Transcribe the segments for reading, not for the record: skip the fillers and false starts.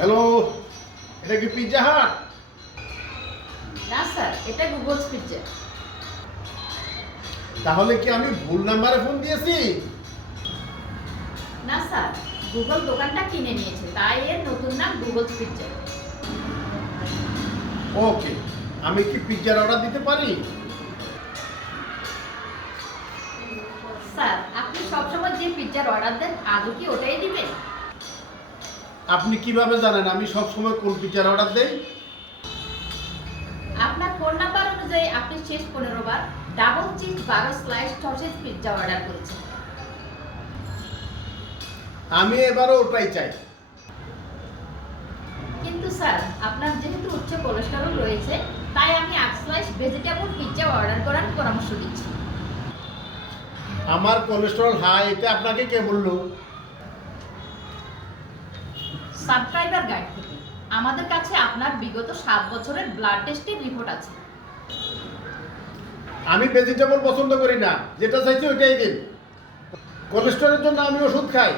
Hello, এটা কি Pizza Hut? না স্যার, এটা গুগল পিৎজা। তাহলে কি আমি ভুল নাম্বারে ফোন দিয়েছি? না স্যার, গুগল দোকানটা কিনে নিয়েছে, তাই এর নতুন নাম গুগল পিৎজা। ওকে, আমি কি পিৎজার অর্ডার দিতে পারি? স্যার, আপনি সবসময় যে পিৎজার অর্ডার দেন আজও কি ওটাই দিবেন? আপনি কিভাবে জানেন আমি সবসময় কোন পিৎজার অর্ডার দেই? আপনার ফোন নাম্বার অনুযায়ী আপনি শেষ 15 বার double cheese 12 slice sausage pizza order করেছেন। আমি এবারও ওটাই চাই। কিন্তু স্যার, আপনার যেহেতু উচ্চ কোলেস্টেরল রয়েছে, তাই আমি 8 স্লাইস ভেজিটেবল পিৎজা অর্ডার করার পরামর্শ দিচ্ছি। আমার কোলেস্টেরল হাই, এটা আপনাকে কে বললো? সাবস্ক্রাইবার গাইড থেকে। আমাদের কাছে আপনার বিগত 7 বছরের ব্লাড টেস্টের রিপোর্ট আছে। আমি ভেজিটেবল পছন্দ করি না, যেটা চাইছি ওইটাই দিন। কোলেস্টেরলের জন্য আমি ওষুধ খাই।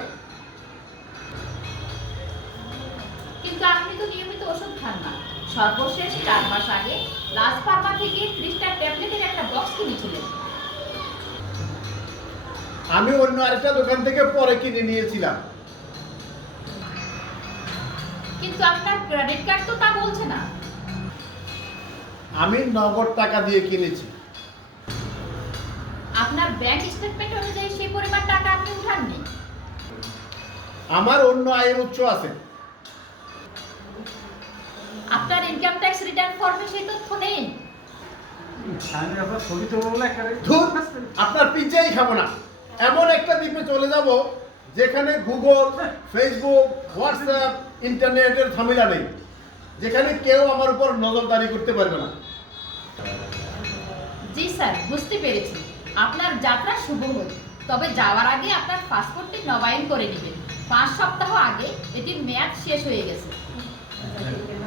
কিন্তু আপনি তো নিয়মিত ওষুধ খান না। সর্বশেষ 4 মাস আগে লাস্ট ফার্মা থেকে 30টা ট্যাবলেটের একটা বক্স কিনেছিলেন। আমি অন্য আরেকটা দোকান থেকে পরে কিনে নিয়েছিলাম। কিন্তু আপনার ক্রেডিট কার্ড তো তা বলছে না। আমি নগদ টাকা দিয়ে কিনেছি। আপনার ব্যাংক স্টেটমেন্ট অনুযায়ী সেই পরিমাণ টাকা আপনি উঠাননি। আমার অন্য আয়ের উৎস আছে। আপনার ইনকাম ট্যাক্স রিটার্ন ফর্মে সেই তথ্য নেই। ধুর, আপনার পিৎজাই খাবো না। এমন একটা দ্বীপে চলে যাব যেখানে গুগল, ফেসবুক, হোয়াটসঅ্যাপ, ইন্টারনেটের ঝামেলা নেই, যেখানে কেউ আমার উপর নজরদারি করতে পারবে না। জি স্যার, বুঝতে পেরেছি। আপনার যাত্রা শুভ হোক। তবে যাওয়ার আগে আপনার পাসপোর্টটি নবায়ন করে নেবেন। 5 সপ্তাহ আগে এটির মেয়াদ শেষ হয়ে গেছে।